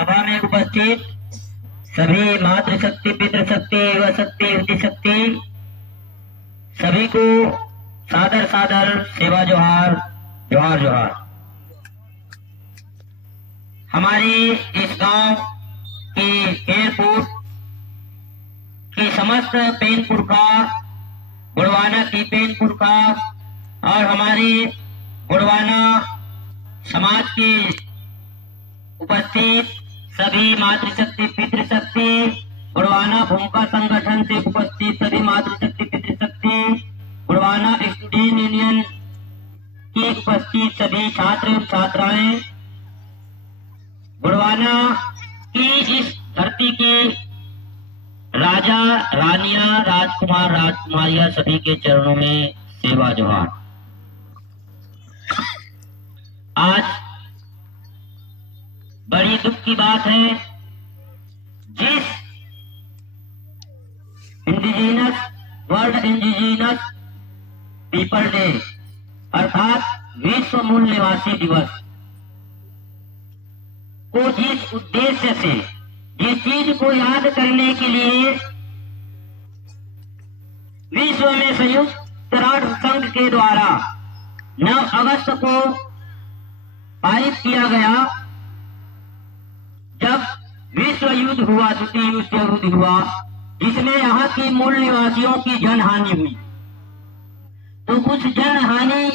सभा में उपस्थित सभी मातृशक्ति, पितृशक्ति, युवा शक्ति, युवती शक्ति सभी को सादर सादर सेवा जोहार, जोहार जोहार। हमारे इस गांव के एयरपोर्ट की समस्त पेन पुरखा, गुड़वाना की पेन पुरखा और हमारे गुड़वाना समाज के उपस्थित सभी मातृशक्ति, पितृशक्ति, गुड़वाना भूमिका संगठन से उपस्थित सभी मातृशक्ति, पितृशक्ति, गुड़वाना स्टूडेंट यूनियन की उपस्थित सभी छात्र एवं छात्राएं, गुड़वाना की इस धरती के राजा, रानिया, राजकुमार, राजकुमारियां सभी के चरणों में सेवा जोहार। आज बड़ी दुख की बात है, जिस indigenous world indigenous people day अर्थात विश्व मूल निवासी दिवस को जिस उद्देश्य से, जिस चीज को याद करने के लिए विश्व में संयुक्त राष्ट्र संघ के द्वारा 9 अगस्त को पारित किया गया, जब विश्व युद्ध हुआ, द्वितीय विश्व युद्ध हुआ, जिसमें यहाँ की मूल निवासियों की जनहानि हुई, तो उस जनहानि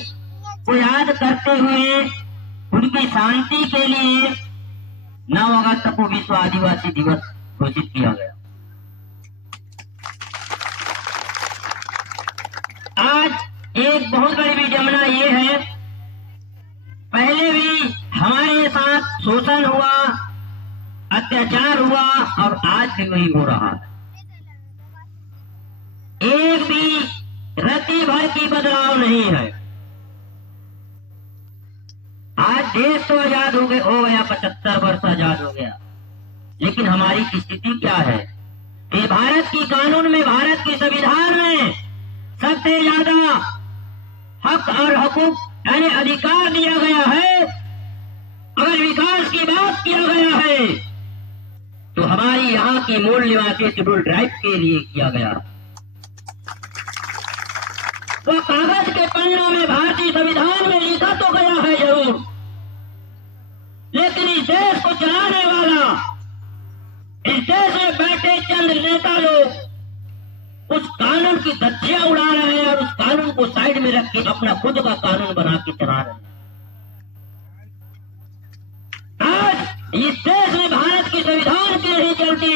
को याद करते हुए उनकी शांति के लिए 9 अगस्त को विश्व आदिवासी दिवस घोषित किया गया। आज एक बहुत बड़ी विडंबना ये है, पहले भी हमारे साथ शोषण हुआ, अत्याचार हुआ और आज भी वही हो रहा है। एक भी रत्ती भर की बदलाव नहीं है। आज देश तो आजाद हो गया, 75 वर्ष आजाद हो गया, लेकिन हमारी स्थिति क्या है कि भारत की कानून में, भारत की संविधान में सबसे ज्यादा हक और हकूक यानी अधिकार दिया गया है। अगर विकास की बात किया गया है तो हमारी यहाँ की मूल निवासी शेड्यूल ट्राइब के लिए किया गया। वो कागज के पन्नों में भारतीय संविधान में लिखा तो गया है जरूर, लेकिन इस देश को चलाने वाला, इस देश में बैठे चंद नेता लोग उस कानून की धज्जियां उड़ा रहे हैं और उस कानून को साइड में रख के अपना खुद का कानून बना के चला रहे हैं। आज इस देश में भारत की संविधान की नहीं चलती,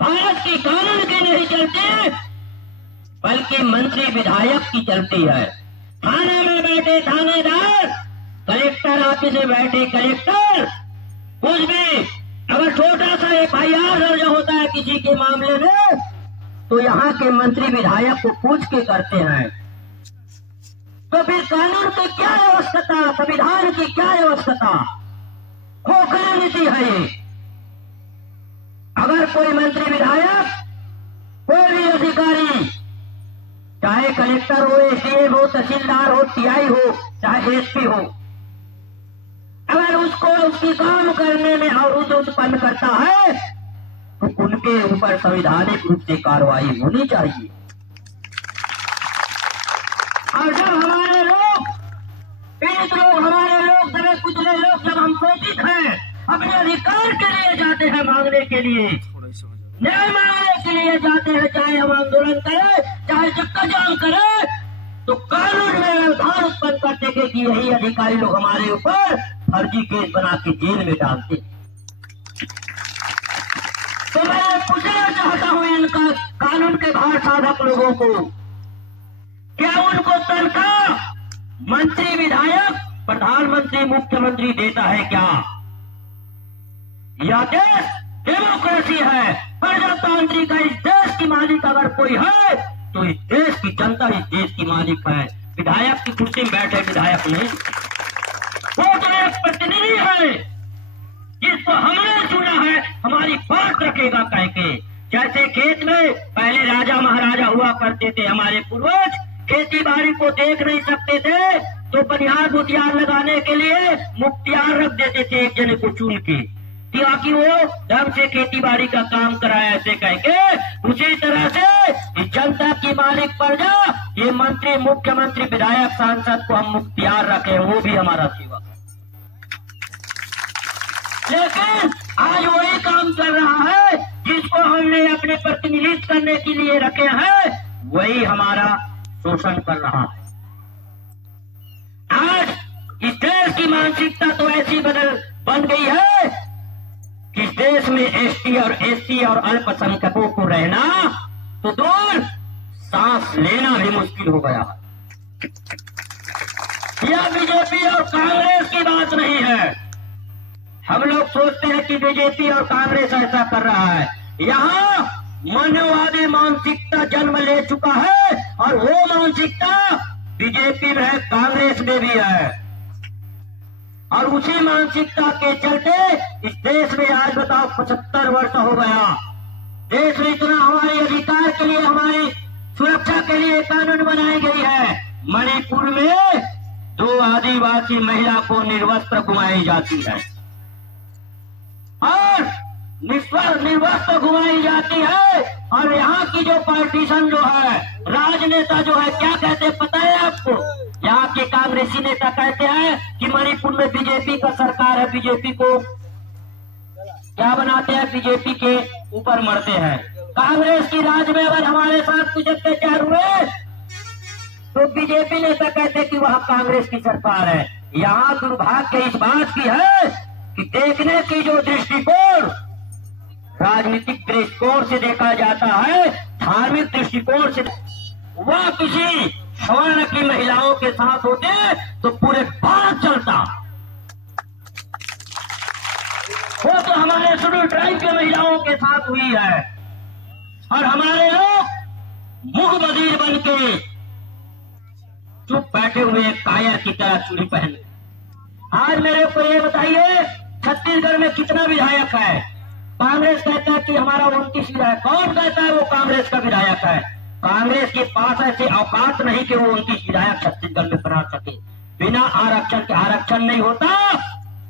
भारत की कानून की नहीं चलती, बल्कि मंत्री विधायक की चलती है। थाने में बैठे थानेदार, कलेक्टर ऑफिस में बैठे कलेक्टर, कुछ भी अगर छोटा सा FIR दर्ज होता है किसी के मामले में, तो यहाँ के मंत्री विधायक को पूछ के करते हैं। तो फिर कानून की क्या व्यवस्था, संविधान की क्या व्यवस्था, खोखली नीति है ये। अगर कोई मंत्री विधायक, कोई भी अधिकारी, चाहे कलेक्टर हो, SDM हो, तहसीलदार हो, TI हो, चाहे SP हो, अगर उसको उसकी काम करने में अवरोध उत्पन्न करता है तो उनके ऊपर संवैधानिक रूप से कार्रवाई होनी चाहिए। और जब हमारे लोग, पीड़ित लोग, हमारे लोग, दबे कुचले लोग, जब हम शोषित हैं, अपने अधिकार के लिए जाते हैं मांगने के लिए, न्याय मांगने के लिए जाते हैं, चाहे हम आंदोलन करें, चाहे चक्का जाम करें, तो कानून में व्यवधान उत्पन्न करते हैं कि यही अधिकारी लोग हमारे ऊपर फर्जी केस बना के जेल में डालते। तो मैं पूछना चाहता हूं इनका कानून के भार साधक लोगों को, क्या उनको तनख्वाह मंत्री, विधायक, प्रधानमंत्री, मुख्यमंत्री देता है क्या? यह देश डेमोक्रेसी है, प्रजातांत्रिक है। इस देश की मालिक अगर कोई है तो इस देश की जनता इस देश की मालिक है। विधायक की कुर्सी में बैठे विधायक नहीं, वो तो एक प्रतिनिधि है जिसको हमने चुना है, हमारी बात रखेगा कह के। जैसे खेत में पहले राजा महाराजा हुआ करते थे, हमारे पूर्वज खेती बाड़ी को देख नहीं सकते थे, तो बनियान बुनियाद लगाने के लिए मुख्तियार रख देते थे एक जने को चुन के, ताकि वो ढंग से खेती बाड़ी का काम कराए, ऐसे कह के। उसी तरह से जनता की मालिक प्रजा, ये मंत्री, मुख्यमंत्री, विधायक, सांसद को हम मुख्तियार रखे, वो भी हमारा सेवक है। लेकिन आज वही काम कर रहा है जिसको हमने अपने प्रतिनिधित्व करने के लिए रखे हैं, वही हमारा शोषण कर रहा है। आज इस देश की मानसिकता तो ऐसी बन गई है कि इस देश में एसटी और एससी और अल्पसंख्यकों को रहना तो दूर, सांस लेना भी मुश्किल हो गया। यह बीजेपी और कांग्रेस की बात नहीं है। हम लोग सोचते हैं कि बीजेपी और कांग्रेस ऐसा कर रहा है। यहाँ मनोवादी मानसिकता जन्म ले चुका है, और वो मानसिकता बीजेपी में है, कांग्रेस में भी है। और उसी मानसिकता के चलते इस देश में आज बताओ 75 वर्ष हो गया, देश में इतना हमारे अधिकार के लिए, हमारी सुरक्षा के लिए कानून बनाई गई है। मणिपुर में 2 आदिवासी महिला को निर्वस्त्र घुमाई जाती है, और निर्वस्त्र घुमाई जाती है। और यहाँ की जो पार्टीशन जो है, राजनेता जो है, क्या कहते हैं पता है आपको? यहाँ के कांग्रेसी नेता कहते हैं कि मणिपुर में बीजेपी का सरकार है, बीजेपी को क्या बनाते हैं, बीजेपी के ऊपर मरते हैं। कांग्रेस की राज में अगर हमारे साथ कुछ अत्याचार हुए तो बीजेपी नेता कहते हैं कि वह कांग्रेस की सरकार है। यहाँ दुर्भाग्य इस बात की है कि देखने की जो दृष्टिकोण राजनीतिक दृष्टिकोण से देखा जाता है, धार्मिक दृष्टिकोण से, वह किसी स्वर्ण की महिलाओं के साथ होते तो पूरे भारत चलता। वो तो हमारे शेड्यूल ट्राइब के महिलाओं के साथ हुई है, और हमारे लोग मुंह बधिर बन के चुप बैठे हुए कायर की तरह चूड़ी पहन। आज मेरे को ये बताइए, छत्तीसगढ़ में कितना विधायक है? कांग्रेस कहता है कि हमारा 29 विधायक। कौन कहता है वो कांग्रेस का विधायक है? कांग्रेस के पास ऐसे औकात नहीं कि वो 29 विधायक छत्तीसगढ़ में बना सके। बिना आरक्षण के आरक्षण नहीं होता।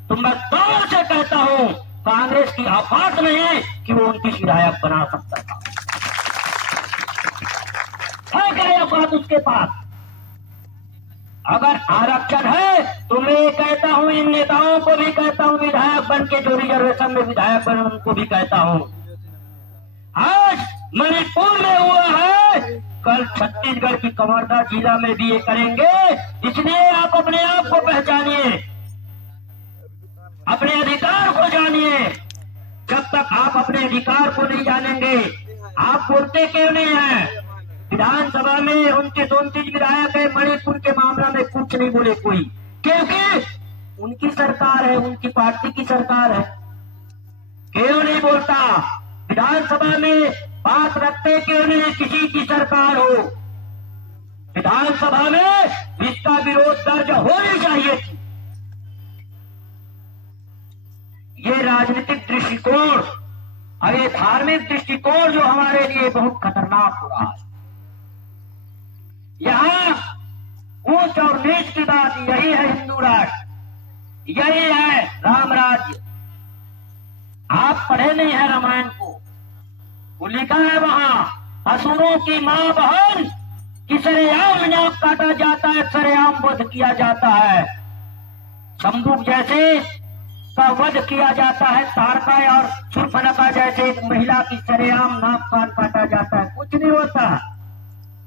तो मैं गौर से कहता हूं, कांग्रेस की औकात नहीं कि वो 29 विधायक बना सकता था। है क्या औकात उसके पास? अगर आरक्षण है तो मैं कहता हूं, इन नेताओं को भी कहता हूं, विधायक बन के जो रिजर्वेशन में विधायक बने उनको भी कहता हूं, आज मणिपुर में हुआ है, कल छत्तीसगढ़ की कवर्धा जिला में भी ये करेंगे। इसलिए आप अपने आप को पहचानिए, अपने अधिकार को जानिए। जब तक आप अपने अधिकार को नहीं जानेंगे, आप बोलते क्यों नहीं है? विधानसभा में 29 विधायक है, मणिपुर के मामला में कुछ नहीं बोले कोई, क्योंकि उनकी सरकार है, उनकी पार्टी की सरकार है। क्यों नहीं बोलता? विधानसभा में बात रखते क्यों नहीं? किसी की सरकार हो, विधानसभा में इसका विरोध दर्ज होनी चाहिए। ये राजनीतिक दृष्टिकोण और ये धार्मिक दृष्टिकोण जो हमारे लिए बहुत खतरनाक हो रहा है। यहाँ ऊंच और नीच की बात यही है, हिंदू राष्ट्र, यही है राम राज्य। आप पढ़े नहीं है रामायण को? वो लिखा है वहां, असुरों की मां बहन की सरेआम नाक काटा जाता है, सरेआम वध किया जाता है। शंभुक जैसे का वध किया जाता है, तारका और शूर्पणखा जैसे एक महिला की सरेआम नाक कान काटा जाता है, कुछ नहीं होता।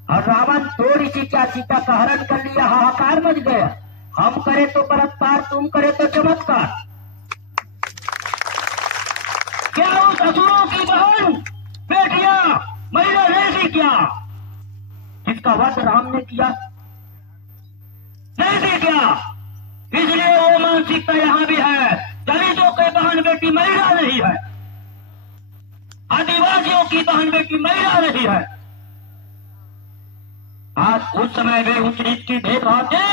और रावण थोड़ी सी क्या सीता का हरण कर लिया, हाहाकार मच गया। हम करे तो बलात्कार, तुम करे तो चमत्कार। क्या उस असुरों की बहन बेटियां महिला ने किया जिसका वध राम ने किया? नहीं किया। इसलिए वो मानसिकता यहां भी है। दलितों की बहन बेटी महिला नहीं है, आदिवासियों की बहन बेटी महिला नहीं है। आज उस समय वे उच्च नीच की भेदभाव थे,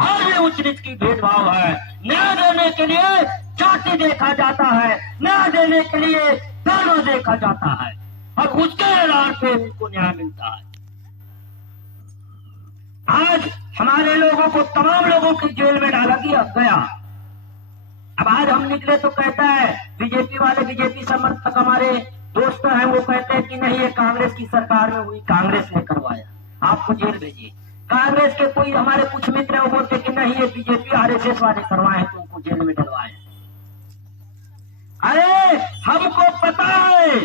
आज भी उच्च नीच की भेदभाव है। न्याय देने के लिए जाति देखा जाता है, न्याय देने के लिए धर्म देखा जाता है, और उसके आधार पे उनको न्याय मिलता है। आज हमारे लोगों को, तमाम लोगों को जेल में डाला गया। अब आज हम निकले तो कहता है बीजेपी वाले, बीजेपी समर्थक हमारे दोस्त हैं, वो कहते हैं कि नहीं ये कांग्रेस की सरकार में हुई, कांग्रेस ने करवाया, आपको जेल भेजिए। कांग्रेस के कोई हमारे कुछ मित्र हैं वो बोलते कि नहीं ये बीजेपी आरएसएस वाले करवाए तो उनको जेल में डलवाए। अरे हमको पता है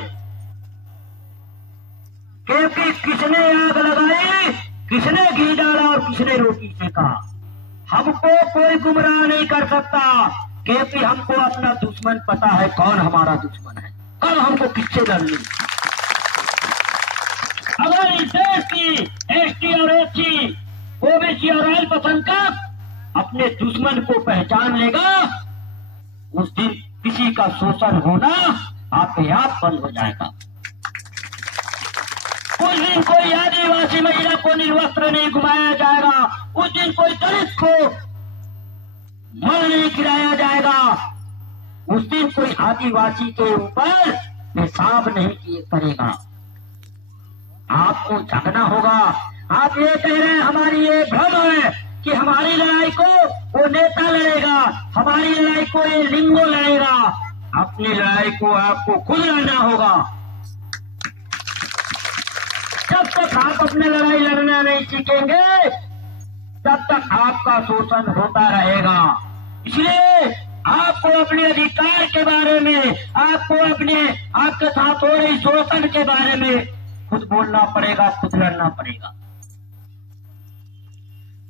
क्योंकि किसने आग लगाई, किसने घी डाला और किसने रोटी सेका। हमको कोई गुमराह नहीं कर सकता क्योंकि हमको अपना दुश्मन पता है, कौन हमारा दुश्मन है, कब हमको किससे लड़नी। अगर इस देश की एसटी और एससी, ओबीसी और अल्पसंख्यक अपने दुश्मन को पहचान लेगा, उस दिन किसी का शोषण होना आपके आप बंद हो जाएगा। उस दिन कोई आदिवासी महिला को निर्वस्त्र नहीं घुमाया जाएगा, उस दिन कोई दलित को मल नहीं गिराया जाएगा, उस दिन कोई आदिवासी के ऊपर पेशाब नहीं करेगा। आपको जागना होगा। आप ये कह रहे हैं हमारी ये भ्रम है कि हमारी लड़ाई को वो नेता लड़ेगा, हमारी लड़ाई को ये लिंगो लड़ेगा। अपनी लड़ाई को आपको खुद लड़ना होगा। जब तक आप अपने लड़ाई लड़ना नहीं सीखेंगे तब तक आपका शोषण होता रहेगा। इसलिए आपको अपने अधिकार के बारे में, आपको आपके साथ हो रही शोषण के बारे में खुद बोलना पड़ेगा, खुद लड़ना पड़ेगा।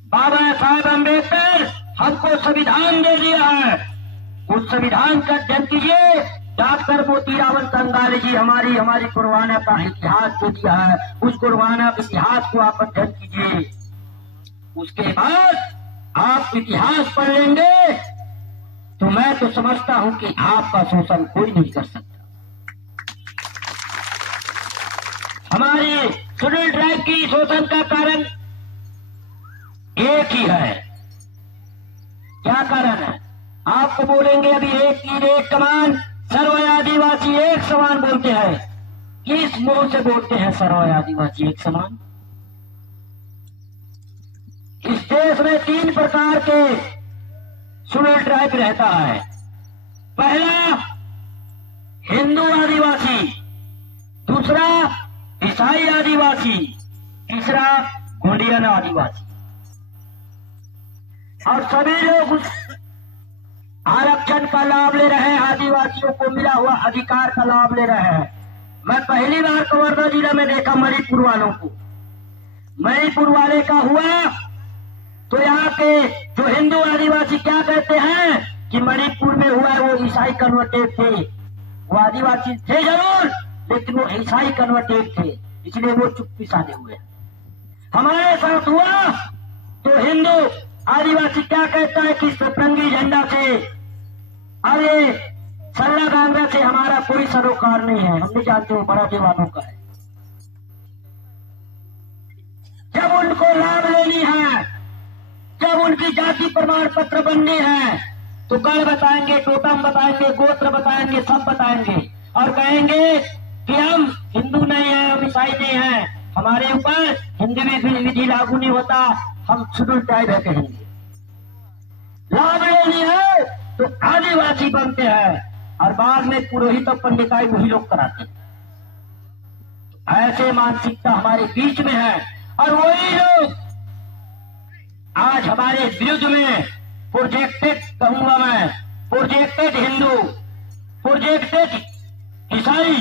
बाबा साहब अम्बेडकर हमको संविधान दे दिया है, उस संविधान का अध्ययन कीजिए। डॉक्टर मोतीराम कंगाले जी हमारी कुर्बाना का इतिहास जो दिया है, उस कुर्बाना के इतिहास को आप अध्ययन कीजिए। उसके बाद आप इतिहास पढ़ लेंगे तो मैं तो समझता हूं कि आपका शोषण कोई नहीं कर सकता। हमारे शेड्यूल ट्राइब की शोषण का कारण एक ही है। क्या कारण है? आपको बोलेंगे अभी एक तीर एक कमान, सर्व आदिवासी एक समान बोलते हैं। किस मुंह से बोलते हैं सर्व आदिवासी एक समान? इस देश में 3 प्रकार के शेड्यूल ट्राइब रहता है। पहला हिंदू आदिवासी, दूसरा ईसाई आदिवासी, तीसरा गोंडियन आदिवासी। और सभी लोग उस आरक्षण का लाभ ले रहे हैं, आदिवासियों को मिला हुआ अधिकार का लाभ ले रहे हैं। मैं पहली बार कवर्धा जिला में देखा मणिपुर वालों को। मणिपुर वाले का हुआ तो यहाँ के जो हिंदू आदिवासी क्या कहते हैं कि मणिपुर में हुआ है वो ईसाई कन्वर्टेड थे। वो आदिवासी थे जरूर लेकिन वो ईसाई कन्वर्टेड थे, इसलिए वो चुप्पी साधे हुए। हमारे साथ हुआ तो हिंदू आदिवासी क्या कहता है कि सतरंगी झंडा से, अरे सल्ला कांग्रेस से हमारा कोई सरोकार नहीं है, हम नहीं जानते वो मराठी वालों का है। जब उनको लाभ लेनी है, जब उनकी जाति प्रमाण पत्र बननी है तो गढ़ बताएंगे, टोटम बताएंगे, गोत्र बताएंगे, सब बताएंगे और कहेंगे कि हम हिंदू नहीं है, हम ईसाई नहीं है, हमारे ऊपर हिंदी विधि लागू नहीं होता, हम शेड्यूल ट्राइब है कहेंगे। लाभ लेनी है तो आदिवासी बनते हैं और बाद में पुरोहित और पंडिताई वही लोग कराते हैं। ऐसे मानसिकता हमारे बीच में है और वही लोग आज हमारे विरुद्ध में प्रोजेक्टेड, कहूंगा मैं, प्रोजेक्टेड हिंदू, प्रोजेक्टेड ईसाई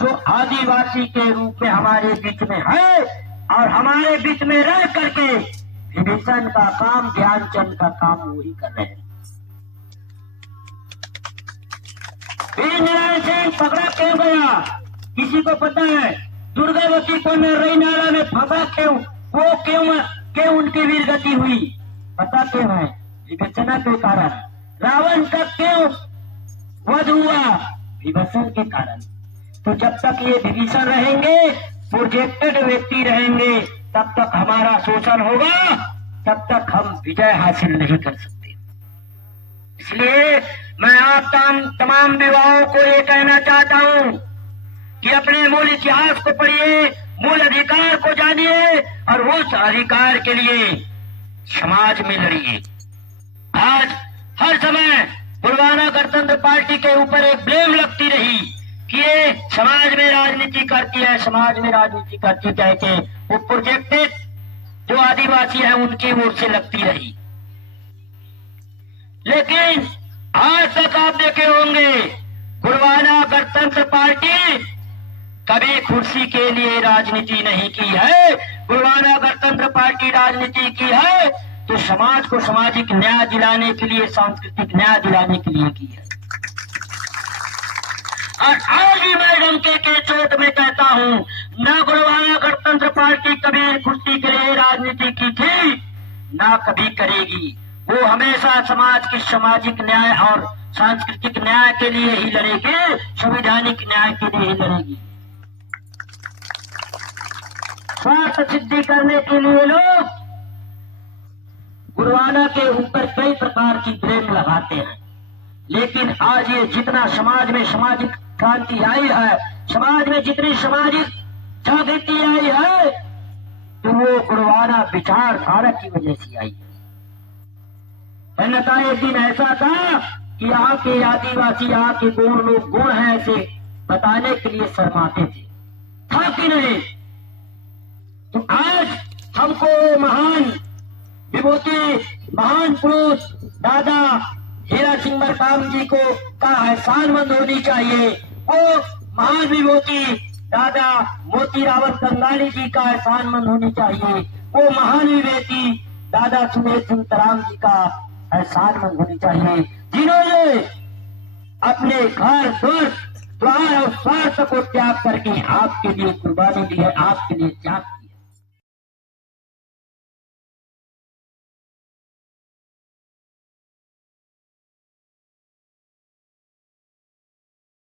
जो आदिवासी के रूप में हमारे बीच में है और हमारे बीच में रह करके विभीषण का काम, ध्यानचंद का काम वही कर रहे हैं। वीरनारायण सिंह पकड़ा क्यों गया किसी को पता है? दुर्गावती को नरई नाला में फंसा क्यों, वो क्यों उनकी वीरगति हुई पता क्यों है? विभीषण के कारण। रावण का क्यों वध हुआ? विभीषण के कारण। तो जब तक ये विभीषण रहेंगे, प्रोजेक्टेड व्यक्ति रहेंगे, तब तक हमारा शोषण होगा, तब तक हम विजय हासिल नहीं कर सकते। इसलिए मैं आप तमाम युवाओं को ये कहना चाहता हूं कि अपने मूल इतिहास को पढ़िए, मूल अधिकार को जानिए और उस अधिकार के लिए समाज में लड़िए। आज हर समय पुलवामा गणतंत्र पार्टी के ऊपर एक ब्लेम लगती रही कि ये समाज में राजनीति करती है, समाज में राजनीति करती कह के वो प्रोजेक्टेड जो आदिवासी है उनकी ओर से लगती रही। लेकिन आज तक आप देखे होंगे पुलवामा गणतंत्र पार्टी कभी कुर्सी के लिए राजनीति नहीं की है। पुलवामा गणतंत्र पार्टी राजनीति की है तो समाज को सामाजिक न्याय दिलाने के लिए, सांस्कृतिक न्याय दिलाने के लिए की है। और आज भी मैं डंके के चोट में कहता हूं, न पुलवामा गणतंत्र पार्टी कभी कुर्सी के लिए राजनीति की थी, ना कभी करेगी। वो हमेशा समाज की सामाजिक न्याय और सांस्कृतिक न्याय के लिए ही लड़ेगी, संवैधानिक न्याय के लिए ही लड़ेगी। स्वार्थ सिद्धि करने के लिए लोग पुलवामा के ऊपर कई प्रकार की ब्लेम लगाते हैं, लेकिन आज ये जितना समाज में सामाजिक क्रांति आई है, समाज में जितनी सामाजिक जागृति आई है, तो वो पुलवामा विचारधारा की वजह से आई है। अन्यथा एक दिन ऐसा था कि यहाँ के आदिवासी, यहाँ के गोंड लोग गुण है ऐसे बताने के लिए शर्माते थे, था कि नहीं? तो आज हमको महान विभूति, महान पुरुष दादा हीरा सिंह मरकाम जी को का एहसानमंद होनी चाहिए। वो महान विभूति दादा मोती रावत कंगाली जी का एहसानमंद होनी चाहिए। वो महान विभूति दादा सुमेध सिंह तराम जी का एहसानमंद होनी चाहिए, जिन्होंने अपने घर द्वार और स्वार्थ को त्याग करके आपके लिए कुर्बानी दी है, आपके लिए त्याग